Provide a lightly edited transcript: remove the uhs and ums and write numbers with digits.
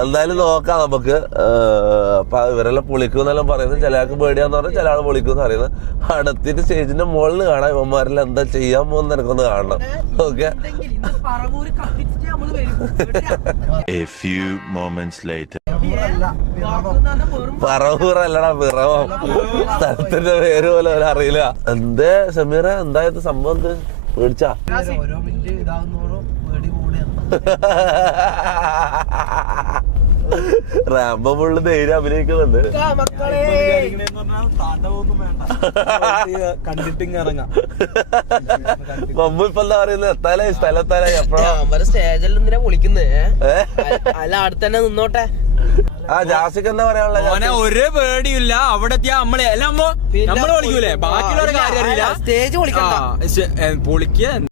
എന്തായാലും നോക്കാം നമുക്ക്. അപ്പൊ ഇവരെല്ലാം പൊളിക്കുന്നെല്ലാം പറയുന്നത്. ചില ആൾക്ക് പേടിയാന്ന് പറഞ്ഞാൽ ചില ആൾ പൊളിക്കുമെന്ന് പറയുന്നത്. അടുത്തിട്ട് സ്റ്റേജിന്റെ മുകളിൽ കാണാം ഇവന്മാരെല്ലാം എന്താ ചെയ്യാൻ പോകുന്ന എനിക്കൊന്ന് കാണണം. ഓക്കെ, പറവൂറല്ലടാ പിറവം. സ്ഥലത്തിന്റെ പേര് പോലെ അറിയില്ല. എന്തേ സമീറ, എന്തായത് സംഭവം? എന്ത് പേടിച്ചാ? റാംബോ ഫുള്ള് ധൈര്യം അഭിനയിക്കുന്നുണ്ട്. മമ്മു ഇപ്പൊ എന്താ പറയുന്നത്? എത്താലായി, സ്ഥലത്താലായി. എപ്പോഴാ സ്റ്റേജിൽ എന്തിനാ വിളിക്കുന്നത്? അല്ല അടുത്ത് തന്നെ നിന്നോട്ടെ. ആ ജാസിക്ക് എന്താ പറയാനുള്ള? ഒരു പേടിയില്ല. അവിടെ എത്തിയാ നമ്മളെ എല്ലാം നമ്മള് വിളിക്കൂലേ, ബാക്കിയുള്ള കാര്യം അറിയില്ല. സ്റ്റേജ് പൊളിക്കണ്ട, പൊളിക്കുക.